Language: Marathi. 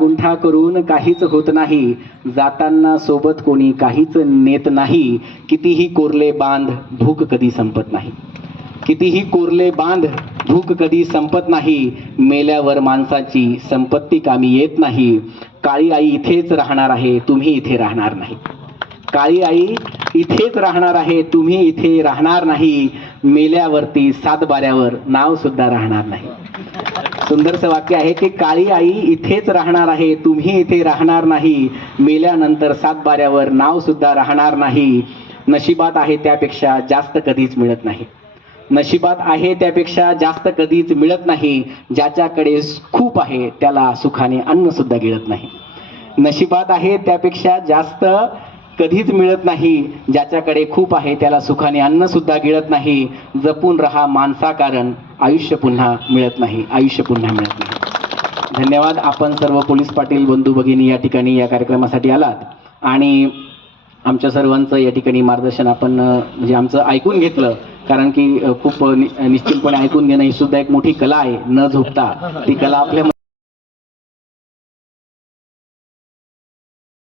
गुंठा करून काहीच होत नाही, जाताना सोबत कोणी काहीच नेत नाही. कितीही कोरले बांध भूक कधी संपत नाही. कितीही कोरले बांध भूक कधी संपत नाही. मेल्यावर माणसाची संपत्ती कामी येत नाही. काळी आई इथेच राहणार आहे, तुम्ही इथे राहणार नाही. काळी आई इथेच राहणार आहे, तुम्ही इथे राहणार नाही. मेल्यावरती सातबाऱ्यावर नाव सुद्धा राहणार नाही. सुंदरसं वाक्य आहे की काळी आई इथेच राहणार आहे, तुम्ही इथे राहणार नाही. मेल्यानंतर सातबाऱ्यावर नाव सुद्धा राहणार नाही. नशिबात आहे त्यापेक्षा जास्त कधीच मिळत नाही. नशिबात आहे त्यापेक्षा जास्त कधीच मिळत नाही. ज्याच्याकडे खूप आहे त्याला सुखाने अन्न सुद्धा गिळत नाही. नशिबात आहे त्यापेक्षा जास्त कधीच मिळत नाही. ज्याच्याकडे खूप आहे त्याला सुखाने अन्न सुद्धा गिळत नाही. जपून राहा माणसा, कारण आयुष्य पुन्हा मिळत नाही. आयुष्य पुन्हा मिळत नाही. धन्यवाद. आपण सर्व पोलीस पाटील बंधू भगिनी या ठिकाणी या कार्यक्रमासाठी आलात आणि आमच्या सर्वांचं या ठिकाणी मार्गदर्शन आपण म्हणजे आमचं ऐकून घेतलं. कारण की खूप निश्चितपणे ऐकून घेणं ही सुद्धा एक मोठी कला आहे. न झोपता ती कला आपल्या